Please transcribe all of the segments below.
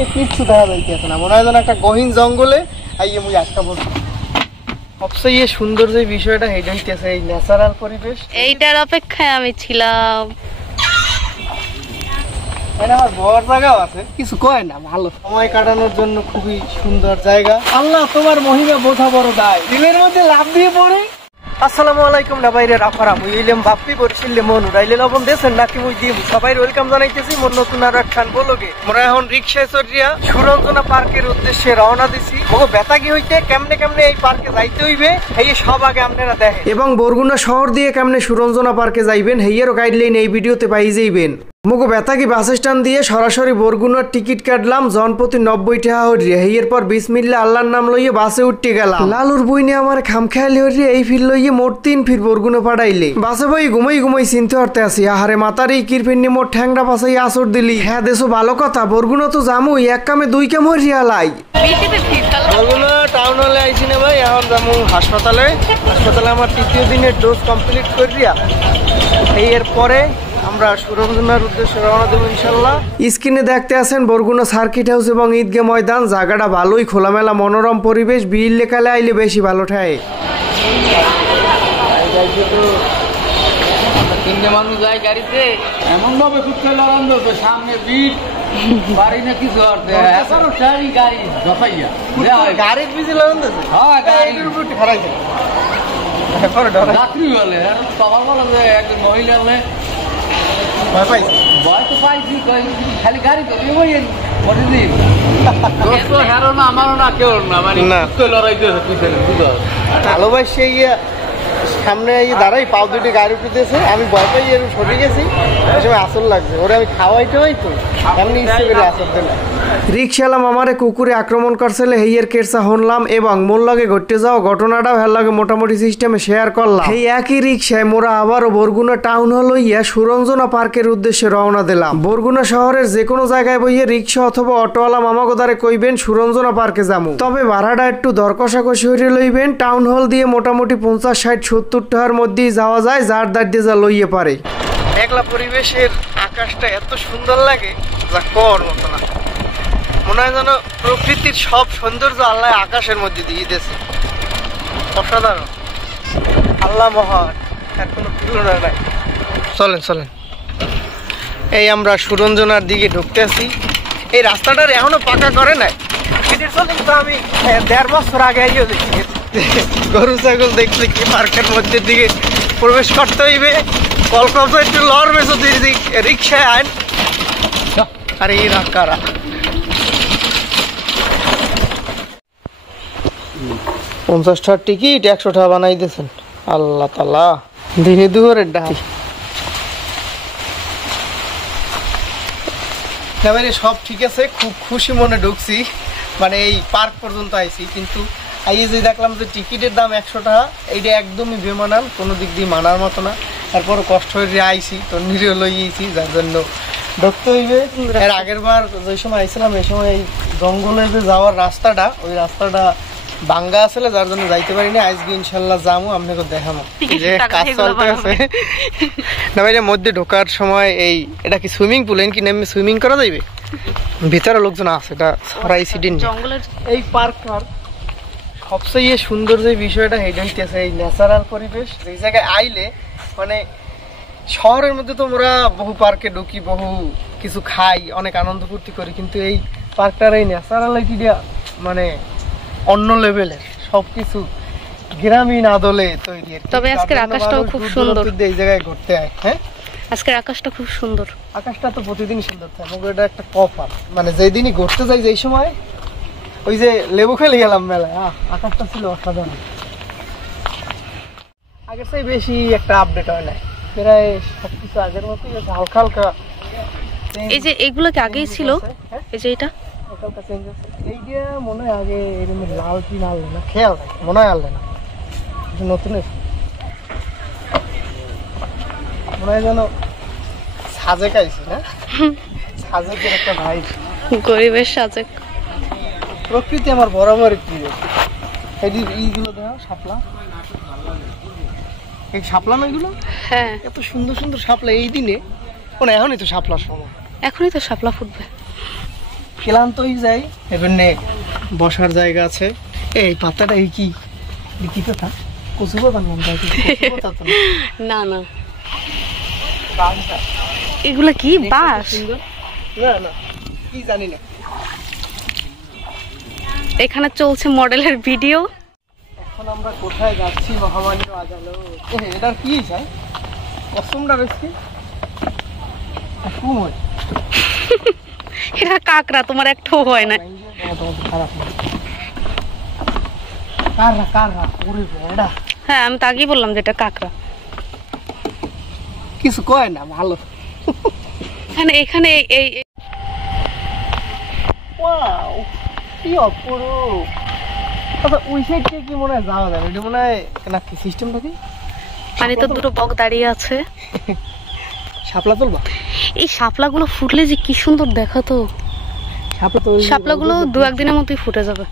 পার্কে কিচ্ছু দেখা যাইতেছে না, মনে হয় যেন একটা গহীন জঙ্গলে আইয়ে মুই একটা বলছি। সবচেয়ে সুন্দর যে বিষয়টা এটা হইতেছে এই ন্যাচারাল পরিবেশ, এইটার অপেক্ষায় আমি ছিলাম। আমার বড় জায়গাও আছে, কিছু কয় না, ভালো সময় কাটানোর জন্য খুবই সুন্দর জায়গা। আল্লাহ তোমার মহিমা বোঝা বড় দায়, দিলের মধ্যে লাভ দিয়ে পড়ে। আসসালামু আলাইকুম না বাইরে রাফারা, মুই ইলাম বাপ্পি বরিশিলে মন উড়াইলে লবণ দেশেন নাকি মুই দিম সবাই ওয়েলকাম জানাইতেছি মোর নতুন আর একখান বলগে। মোরা এখন রিক্সায় চড়িয়া সুরঞ্জনা পার্কের উদ্দেশ্যে রওনা দিছি। ওগো বেতাগি হইতে কেমনে কেমনে এই পার্কে যাইতে হইবে এই সব আগে আপনারা দেখেন, এবং বরগুনা শহর দিয়ে কেমনে সুরঞ্জনা পার্কে যাইবেন হেইয়েরও গাইডলাইন এই ভিডিওতে পাই যাইবেন। মুগো বেতাগি বাস স্ট্যান্ড দিয়ে সরাসরি বরগুনার টিকিট কাটলাম জনপ্রতি 90 টাকা হরিয়ে। এরপর বিসমিল্লাহ আল্লাহর নাম লইয়ে বাসে উঠতে গেলাম। লালুর বইনে আমার খাম খেয়ালি হরিয়ে এই ফির লইয়ে মোট 3 ফির বরগুনা পাঠাইলে। বাসে বই ঘুমাই চিনতে হারতে আসি। আহারে মাতারি কিরপিন্নি মোট ঠ্যাংরা পাশাই আসর দিলি। হ্যাঁ দেশো ভালো কথা, বরগুনা তো জামুই, এক কামে 2 কাম হরিয়া লাই। বরগুনা টাউন হলে আইছি না ভাই, এখন যাবো হাসপাতালে। হাসপাতালে আমার 3য় দিনের ডোজ কমপ্লিট করিয়া এরপরে আমরা সুরঞ্জনার উদ্দেশ্যে রওনা দেব ইনশাআল্লাহ। স্ক্রিনে দেখতে আছেন বরগুনা সার্কিট হাউস এবং ঈদগাহ ময়দান। জায়গাটা ভালোই, খোলামেলা মনোরম পরিবেশ। বিল লেখালে আইলে বেশি ভালো ঠায়। তিনটে মানুষ যায় গাড়িতে, এমন ভাবে খুঁজতে লড়ান দেবে সামনে বিট বাড়ি না কিছু করতে এখনো সারি গাড়ি দফাইয়া গাড়ির পিছে লড়ান দেবে। হ্যাঁ গাড়ির উপর খারাইছে রাত্রি হলে সবার বলে যে একজন মহিলা হলে ভয় পাইছে। ভয় তো পাইছি, খালি গাড়ি তো প্রতিদিন দোস্ত হেরো না আমারও না কেউ না, মানে লড়াইতেছে পিছনে বুঝো ভালোবাসে ইয়ে সামনে দাঁড়াই পাও দুটি গাড়ি উঠেছে, আমি ভয় পাই এর সরে গেছি। ওই সময় আসল লাগছে, ওরে আমি খাওয়াইতে হই তো এমনি ইচ্ছে করে আসল দিলাম। রিক্সালাম আমারে কুকুরে আক্রমণ করছিল হেইয়ের কেরসা হনলাম, এবং মোর লগে ঘটতে যাও ঘটনাটাও হের লগে মোটামুটি সিস্টেমে শেয়ার করলাম। এই একই রিক্সায় মোরা আবারও বরগুনা টাউন হল ইয়া সুরঞ্জনা পার্কের উদ্দেশ্যে রওনা দিলাম। বরগুনা শহরের যে কোনো জায়গায় বইয়ে রিক্সা অথবা অটোওয়ালা মামাগোদারে কইবেন সুরঞ্জনা পার্কে যাবো, তবে ভাড়াটা একটু দর কষাকষি হইরে লইবেন। টাউন হল দিয়ে মোটামুটি 50, 60, 70 টাকার মধ্যেই যাওয়া যায়, যার দাঁড় দিয়ে যা লইয়ে পারে। মেঘলা পরিবেশের আকাশটা এত সুন্দর লাগে যা কর মতো না, মনে হয় যেন প্রকৃতির সব সৌন্দর্য আল্লাহ আকাশের মধ্যে দিয়ে দিয়েছে। অসাধারণ, আল্লাহ মহান, আর কোনো তুলনা নাই। চলেন চলেন, এই আমরা সুরঞ্জনার দিকে ঢুকতে আছি। এই রাস্তাটার এখনো পাকা করে নাই, কিন্তু আমি 1.5 বছর আগে গরু ছাগল দেখছি কি পার্কের মধ্যে দিকে প্রবেশ করতে হইবে। কলকাতা একটু লড় বেসো রিক্সায় আইন। আরে এই রাখারা 50 টাকার টিকিট 100 টাকা বানাই দিয়েছেন। আল্লাহ তাআলা দিনে দুপুরের ডাকি এবারে সব ঠিক আছে, খুব খুশি মনে ঢুকছি, মানে এই পার্ক পর্যন্ত আইছি। কিন্তু আইয়ে যে দেখলাম যে টিকিটের দাম 100 টাকা, এইটা একদমই বেমানান, কোনো দিক দিয়ে মানার মতো না। তারপরও কষ্ট হয়ে আইছি তো নিরীহ লইয়েছি, যার জন্য ঢুকতে হইবে। এর আগের বার যে সময় আইছিলাম এই সময় এই জঙ্গলে যে যাওয়ার রাস্তাটা, ওই রাস্তাটা ভাঙ্গা আসলে, যার জন্য যাইতে পারিনি। আজকে ইনশাল্লাহ যাবো, আপনাকে দেখাবো যে কাজ চলতে আছে না ভাই। মধ্যে ঢোকার সময় এই এটা কি সুইমিং পুল, কি নেমে সুইমিং করা যাইবে? ভিতরে লোকজন আছে, এটা সরাই সিডিন। এই পার্কটার সবচেয়ে সুন্দর যে বিষয়টা এটা হইতেছে এই ন্যাচারাল পরিবেশ। এই জায়গায় আইলে মানে শহরের মধ্যে তো আমরা বহু পার্কে ঢুকি, বহু কিছু খাই, অনেক আনন্দ ফুর্তি করি, কিন্তু এই পার্কটার এই ন্যাচারালিটিটা মানে অন্য লেভেলের। সবকিছু গ্রামীণ আদলে তৈরি। তবে আজকের আকাশটাও খুব সুন্দর, এই জায়গায় ঘুরতে হয়। হ্যাঁ আজকের আকাশটা খুব সুন্দর। আকাশটা তো প্রতিদিন সুন্দর থাকে, এটা একটা কপাল। মানে যেই দিনই ঘুরতে যাই যেই সময়, ওই যে লেবু খেলে গেলাম মেলায়, আকাশটা ছিল অসাধারণ। আগের চেয়ে বেশি একটা আপডেট হয় নাই, প্রায় সবকিছু আগের মতোই আছে, হালকা হালকা। এই যে এইগুলো কি আগেই ছিল? এই যে এটা হালকা চেঞ্জ আছে। এইটা মনে হয় আগে এরকম লাল কি লাল না, খেয়াল নাই, মনে হয় আনলে না, নতুন মনে হয় যেন সাজেক আইছি না, সাজেকের একটা ভাই, গরিবের সাজেক। প্রকৃতি আমার বরাবর প্রিয়। এইগুলো দেখো শাপলা, এই শাপলা না এগুলো? হ্যাঁ, এত সুন্দর সুন্দর শাপলা এই দিনে। এখনই তো শাপলার সময়, এখনই তো শাপলা ফুটবে। ক্লান্ত হয়ে যাই, এখানে বসার জায়গা আছে। এই পাতাটা এই কি কি কথা, কচু পাতা নাম না না, এগুলা কি বাস? না না, কি জানি না। এখানে চলছে মডেলের ভিডিও। এখন আমরা কোথায় যাচ্ছি মহামান্য আদালত? এটার কি চাই কসমটা রয়েছে হয় এটা কাকড়া, তোমার একটাও হয় না। খারাপ কাররা কাররা ওরে বেড়া। হ্যাঁ, আমি তো আগেই বললাম যে এটা কাকড়া। কিছু কয় না, ভালো। এখানে এখানে এই ওয়াও, কি অপরূপ। আচ্ছা, ওই সাইড থেকে কি মনে হয় যাওয়া যাবে? এটা মনে হয় না কি সিস্টেমটা কি? পানি তো দুটো বক দাঁড়িয়ে আছে। শাপলা তুলবা? এই শাপলাগুলো ফুটলে যে কি সুন্দর দেখাতো। শাপলাগুলো দু একদিনের মধ্যেই ফুটে যাবে।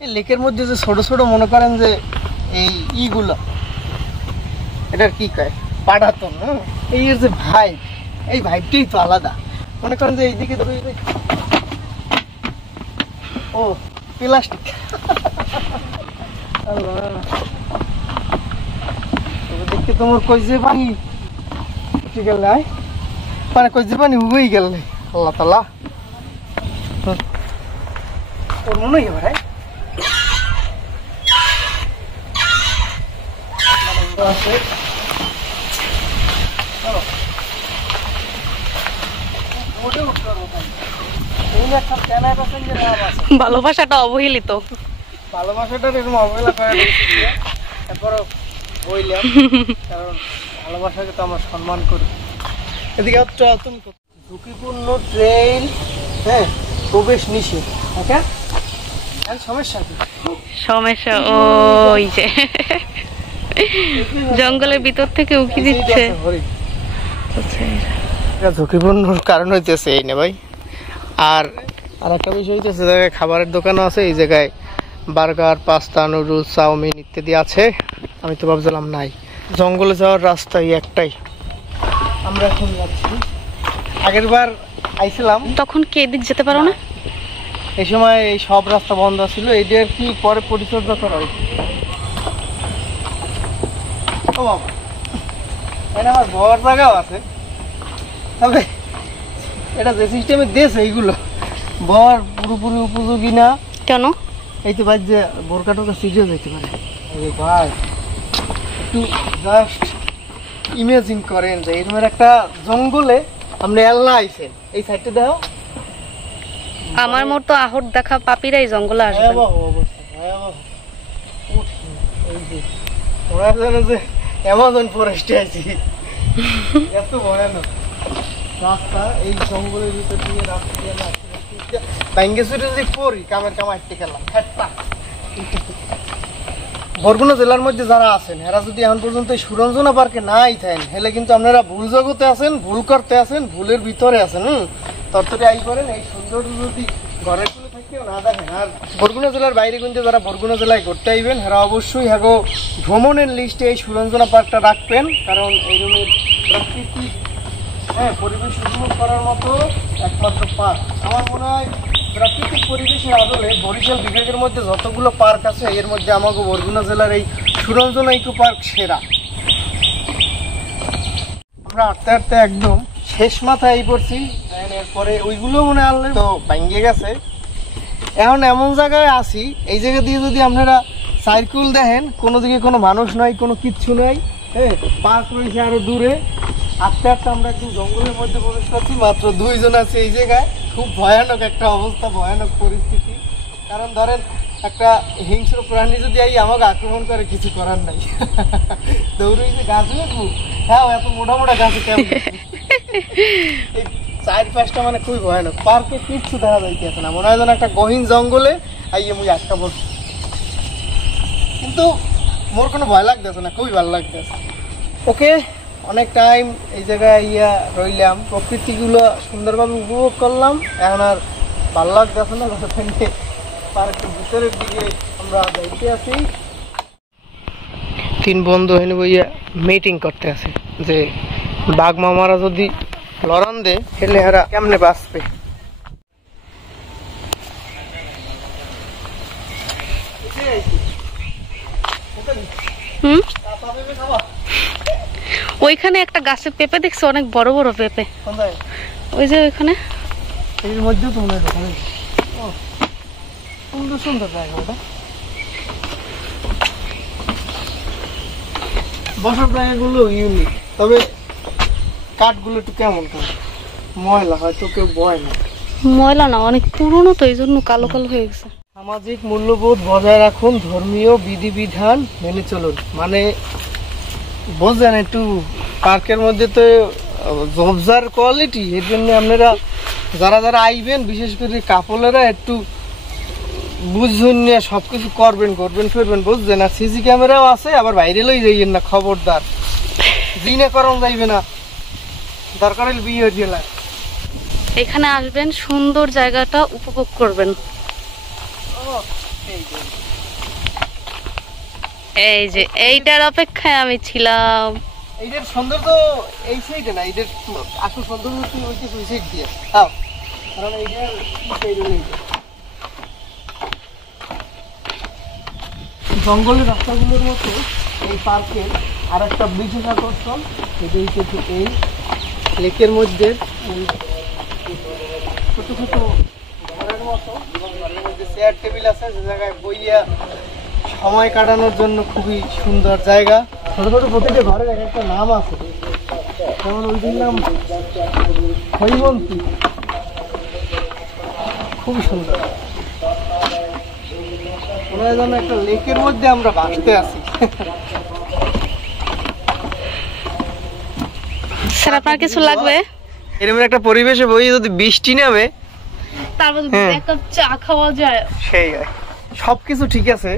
এই লেকের মধ্যে যে ছোট ছোট মনে করেন যে এই ইগুলো, এটার কি কয়, পাড়াতন। এই যে ভাইব, এই ভাইবটাই তো আলাদা। মনে করেন যে এইদিকে ও প্লাস্টিক, দেখতে তোমার কই যে পানি গেল, মানে কই যে পানি হয়ে গেল। আল্লাহ তালা ওর মনে হয় এবার ভালোবাসাটা অবহেলিত। ভালোবাসাটা এরকম অবহেলা করে তারপর বইলাম, কারণ ভালোবাসাকে তো আমরা সম্মান করি। এদিকে তুমি ঝুঁকিপূর্ণ ট্রেন, হ্যাঁ, প্রবেশ নিষেধ। সমস্যা কি? সমস্যা ওই যে জঙ্গলের ভিতর থেকে উকি দিচ্ছে। ঝুঁকিপূর্ণ কারণ হইতেছে এই না ভাই। আর একটা বিষয় হইতেছে, জায়গায় খাবারের দোকানও আছে, এই জায়গায় বার্গার, পাস্তা, নুডলস, চাউমিন ইত্যাদি আছে। আমি তো ভাবছিলাম নাই। জঙ্গলে যাওয়ার রাস্তাই একটাই, আমরা এখন যাচ্ছি। আগের বার আইছিলাম তখন কি এদিক যেতে পারো না? এই সময় এই সব রাস্তা বন্ধ ছিল। এইটা আর কি পরে পরিচর্যা করা হয়েছে। ও বাবা, এখানে আমার বড় জায়গাও আছে, তবে এটা যে সিস্টেমে দিয়েছে এইগুলো বর পুরোপুরি উপযোগী না। কেন? এই তো ভাই যে বোরকা টোকা সিরিয়াস হইতে পারে। ভাই একটু জাস্ট ইমাজিন করেন যে এরকম একটা জঙ্গলে আপনি আল্লাহ আইছেন, এই সাইডটা দেখো। আমার মতো আহত দেখা পাপিরাই জঙ্গলে আসবে। অ্যামাজন ফরেস্টে আছি, এত ভয়ানক রাস্তা। এই জঙ্গলের ভিতর দিয়ে রাস্তা দিয়ে ব্যাঙ্গে ছুটে যদি পড়ি, কামের কাম আটকে গেলাম। বরগুনা জেলার মধ্যে যারা আছেন এরা যদি এখন পর্যন্ত এই সুরঞ্জনা পার্কে না আইতেন, হেলে কিন্তু আপনারা ভুল জগতে আছেন, ভুল করতে আছেন, ভুলের ভিতরে আছেন। তরতরে আই করেন, এই সৌন্দর্য যদি ঘরের কুলে থাকেও না দেখেন। আর বরগুনা জেলার বাইরে কিন্তু যারা বরগুনা জেলায় ঘুরতে আইবেন, এরা অবশ্যই হ্যাগো ভ্রমণের লিস্টে এই সুরঞ্জনা পার্কটা রাখবেন, কারণ এই রুমের প্রাকৃতিক, হ্যাঁ, পরিবেশ উপভোগ করার মতো একমাত্র পার্ক। আমার মনে হয় প্রাকৃতিক পরিবেশের আদলে বরিশাল বিভাগের মধ্যে যতগুলো পার্ক আছে, এর মধ্যে আমাকে বরগুনা জেলার এই সুরঞ্জনা ইকো পার্ক সেরা। আমরা হাঁটতে হাঁটতে একদম শেষ মাথায় এই পড়ছি, এরপরে ওইগুলো মনে আনলে তো ভাঙ্গে গেছে। এখন এমন জায়গায় আছি, এই জায়গা দিয়ে যদি আপনারা সাইকেল দেখেন, কোনো দিকে কোনো মানুষ নাই, কোনো কিচ্ছু নাই, হ্যাঁ, পার্ক রয়েছে আরো দূরে। আস্তে আস্তে আমরা একদম জঙ্গলের মধ্যে প্রবেশ করছি, মাত্র 2 জন আছে এই জায়গায়। খুব ভয়ানক একটা অবস্থা, ভয়ানক পরিস্থিতি। কারণ ধরেন একটা হিংস্র প্রাণী যদি আমাকে আক্রমণ করে, কিছু করার নাই। দৌড়ে যে গাছে উঠবো, হ্যাঁ, এত মোটা মোটা গাছে কেমন। এই 4-5টা মানে খুবই ভয়ানক। পার্কে কিচ্ছু দেখা যাইতেছে না, মনে হয় যেন একটা গহীন জঙ্গলে মুই আটকা পড়ছি। কিন্তু মোর কোনো ভয় লাগতেছে না, খুবই ভালো লাগতেছে। ওকে, অনেক টাইম এই জায়গায় রইলাম, প্রকৃতিগুলো সুন্দরভাবে উপভোগ করলাম। এখন আর ভালো লাগতেছে না, পার্কের ভিতরের দিকে আমরা যাইতে আছি। 3 বন্ধু হইনি বইয়া মিটিং করতে আছে যে বাঘ মামারা যদি লড়ান দে, হেলে এরা কেমনে বাঁচবে। হুম, ওইখানে একটা গাছে পেঁপে দেখছি, অনেক বড় বড় পেঁপে। কোথায়? ওই যে ওইখানে। এর মধ্যেও তো মনে হয় দোকানে। ও, সুন্দর সুন্দর জায়গা ওটা। বসার জায়গাগুলো ইউনিক, তবে কাঠগুলো একটু কেমন কেমন ময়লা, হয়তো কেউ বয় না। ময়লা না, অনেক পুরনো তো, এই জন্য কালো কালো হয়ে গেছে। সামাজিক মূল্যবোধ বজায় রাখুন, ধর্মীয় বিধিবিধান মেনে চলুন। মানে বোঝেন একটু, পার্কের মধ্যে তো জবজার কোয়ালিটি, এর জন্য আপনারা যারা যারা আইবেন, বিশেষ করে কাপলেরা একটু বুঝুন নিয়ে সবকিছু করবেন ফিরবেন, বুঝছেন। আর সিসি ক্যামেরাও আছে, আবার বাইরে লই যাইয়েন না, খবরদার। জিনে করণ যাইবে না, দরকার হলে বিয়ে হয়ে গেলে। এখানে আসবেন, সুন্দর জায়গাটা উপভোগ করবেন। এই যে এইটার অপেক্ষায় আমি ছিলাম। এইটার সৌন্দর্য এই সাইডে না, এইটার আসল সৌন্দর্য তুই ওই কিছু সাইড দিয়ে তাও, কারণ এইটার সাইডে নেই। জঙ্গলের রাস্তাগুলোর মতো এই পার্কের আর একটা বিশেষ আকর্ষণ, সেটা হচ্ছে এই লেকের মধ্যে ছোট ছোট ঘরের মতো, ঘরের মধ্যে চেয়ার টেবিল আছে, যে জায়গায় বইয়া সময় কাটানোর জন্য খুবই সুন্দর জায়গা। ছোট ছোট প্রতিটা ঘরের এক একটা নাম আছে, যেমন ওইটির নাম হৈমন্তী, খুবই সুন্দর। মনে হয় যেন একটা লেকের মধ্যে আমরা ভাসতে আছি। স্যার, আপনার কিছু লাগবে? এরকম একটা পরিবেশে বই যদি বৃষ্টি নামে, তারপর যদি এক কাপ চা খাওয়া যায়, সেই সবকিছু ঠিক আছে,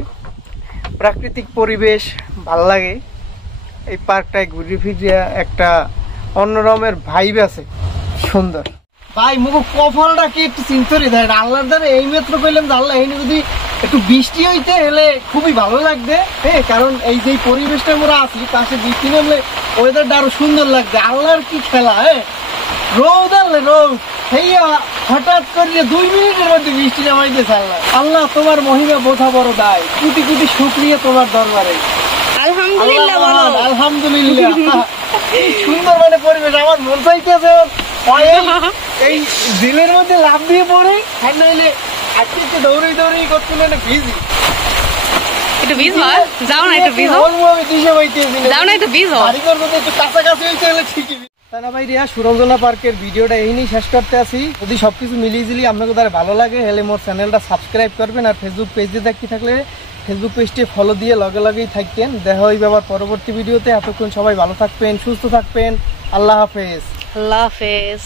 প্রাকৃতিক পরিবেশ ভাল লাগে। এই পার্কটায় ঘুরে ফিরে একটা অন্যরকমের ভাইব আছে, সুন্দর। ভাই মুখ কপালটা কি একটু চিন্তরি দেয়, আল্লাহর দ্বারা এই মাত্র কইলাম যে আল্লাহ, এই যদি একটু বৃষ্টি হইতে হলে খুবই ভালো লাগবে। হ্যাঁ, কারণ এই যে পরিবেশটা আমরা আছি, পাশে বৃষ্টি নামলে ওয়েদারটা আরো সুন্দর লাগবে। আল্লাহর কি খেলা! হ্যাঁ, রোদ আনলে রোদ, সেই হঠাৎ করে 2 মিনিটের মধ্যে বৃষ্টি নামাইতেছে। আল্লাহ, আল্লাহ তোমার মহিমা বোঝা বড় দায়, কোটি কোটি শুকরিয়া তোমার দরবারে। আলহামদুলিল্লাহ বলো। আলহামদুলিল্লাহ, এই সুন্দর মানে পরিবেশ। আমার মন চাইতেছে এই জেলের মধ্যে লাফ দিয়ে পড়ে, আর নাইলে আজকে একটু দৌড়াই করতে না ভিজি। একটু ভিজ হয়, যাও না একটু ভিজ হও, আমি দিশে পাইতেছি না, যাও না একটু ভিজ হও। বাড়িঘর মধ্যে একটু কাছাকাছি হইতে হলে ঠিকই। তানা ভাই রিয়া, সুরঞ্জনা পার্কের ভিডিওটা এই নিয়ে শেষ করতে আসি। যদি সবকিছু মিলিয়ে জিলি আপনাকে তার ভালো লাগে, হলে মোর চ্যানেলটা সাবস্ক্রাইব করবেন। আর ফেসবুক পেজে দেখতে থাকলে ফেসবুক পেজটি ফলো দিয়ে লগে লগেই থাকতেন। দেখা হইবে আবার পরবর্তী ভিডিওতে। এতক্ষণ সবাই ভালো থাকবেন, সুস্থ থাকবেন। আল্লাহ হাফেজ। আল্লাহ হাফেজ।